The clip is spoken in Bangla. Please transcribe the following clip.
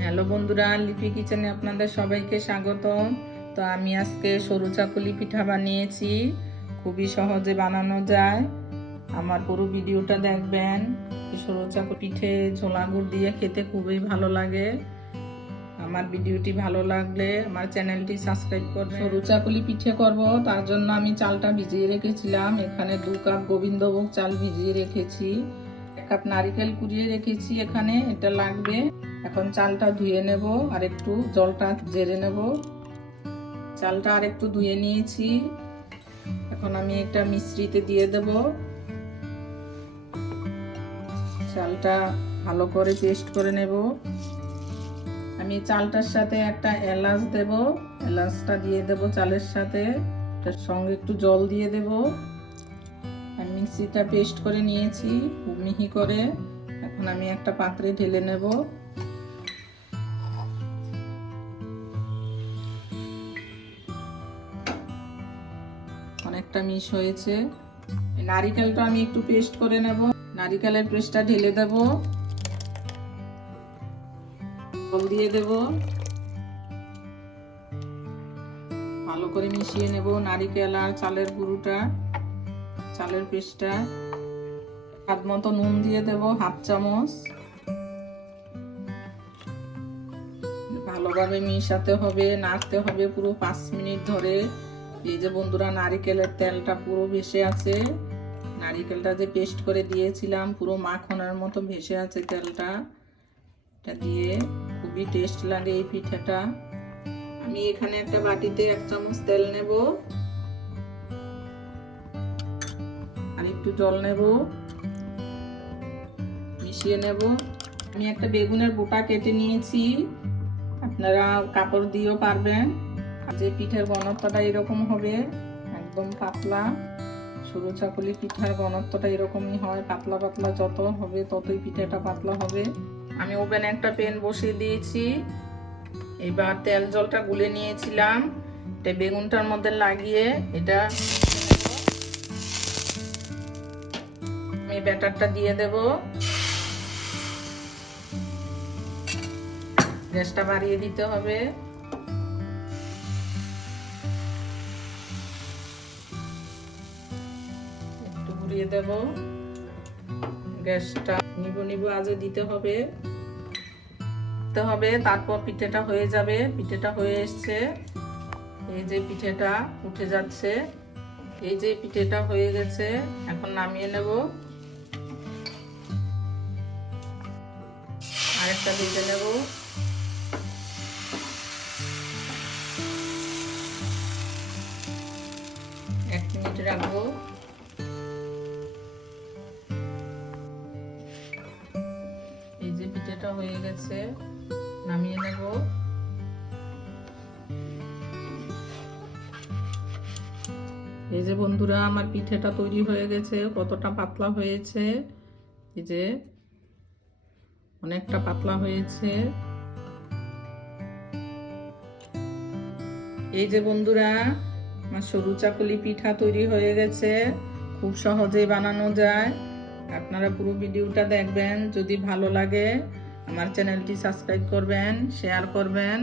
হ্যালো বন্ধুরা, লিপি কিচেনে আপনাদের সবাইকে স্বাগত তো আমি আজকে সরু চাকুলি পিঠা বানিয়েছি, খুবই সহজে বানানো যায়। আমার পুরো ভিডিওটা দেখবেন সরু চাকু পিঠে ছোলা গুড় দিয়ে খেতে খুবই ভালো লাগে। আমার ভিডিওটি ভালো লাগলে আমার চ্যানেলটি সাবস্ক্রাইব করবেন সরু চাকুলি পিঠে করব, তার জন্য আমি চালটা ভিজিয়ে রেখেছিলাম। এখানে দু কাপ গোবিন্দভোগ চাল ভিজিয়ে রেখেছি। কাপ নারিকেল কুড়িয়ে রেখেছি এখানে, এটা লাগবে। এখন চালটা ধুয়ে নেব আর একটু জলটা জেরে নেব। চালটা আর একটু ধুয়ে নিয়েছি। এখন আমি একটা মিশ্রিতে দিয়ে দেব। চালটা ভালো করে পেস্ট করে নেব। আমি চালটার সাথে একটা এলাচ দেব। এলাচটা দিয়ে দেব চালের সাথে। তার সঙ্গে একটু জল দিয়ে দেব। মিক্সিটা পেস্ট করে নিয়েছি, খুব মিহি করে। এখন আমি একটা পাত্রে ঢেলে নেব। অনেকটা মিশ হয়েছে। নারিকেলটা আমি একটু পেস্ট করে নেব। নারিকেলের পেস্টটা ঢেলে দেব। জল দিয়ে দেব। ভালো করে মিশিয়ে নেব নারিকেল আর চালের গুঁড়োটা। চালের পিসটা। হাত মতো নুন দিয়ে দেব, হাফ চামচ। ভালোভাবে মিশাতে হবে, নাড়তে হবে পুরো পাঁচ মিনিট ধরে। এই যে বন্ধুরা, নারিকেলের তেলটা পুরো ভেসে আছে। নারিকেলটা যে পেস্ট করে দিয়েছিলাম, পুরো মাখনের মতো ভেসে আছে তেলটা। এটা দিয়ে খুবই টেস্ট লাগে এই পিঠাটা। আমি এখানে একটা বাটিতে এক চামচ তেল নেব। একটু জল নেব। মিশিয়ে নেব। আমি একটা বেগুনের বোটা কেটে নিয়েছি। আপনারা কাপড় দিয়েও পারবেন। যে পিঠের ঘনত্বটা এরকম হবে, একদম পাতলা। সরু চাকুলি পিঠার ঘনত্বটা এরকমই হয়, পাতলা পাতলা যত হবে ততই পিঠাটা পাতলা হবে। আমি ওভেনে একটা পেন বসিয়ে দিয়েছি। এবার তেল জলটা গুলে নিয়েছিলাম। এটা বেগুনটার মধ্যে লাগিয়ে এটা আমি ব্যাটারটা দিয়ে দেব। গ্যাসটা বাড়িয়ে দিতে হবে। একটু ঘুরিয়ে দেব। গ্যাসটা নিবু নিবু আজে দিতে হবে। দিতে হবে, তারপর পিঠেটা হয়ে যাবে। পিঠেটা হয়ে এসছে। এই যে পিঠেটা উঠে যাচ্ছে। এই যে পিঠেটা হয়ে গেছে, এখন নামিয়ে নেব। আরেকটা ভেজে নেব। এক মিনিট রাখব। এই যে পিঠেটা হয়ে গেছে, নামিয়ে নেব। এই যে বন্ধুরা, আমার পিঠেটা তৈরি হয়ে গেছে, কতটা পাতলা হয়েছে। এই যে অনেকটা পাতলা হয়েছে। এই যে বন্ধুরা, আমার সরু চাকলি পিঠা তৈরি হয়ে গেছে। খুব সহজে বানানো যায়। আপনারা পুরো ভিডিওটা দেখবেন। যদি ভালো লাগে, আমার চ্যানেলটি সাবস্ক্রাইব করবেন, শেয়ার করবেন।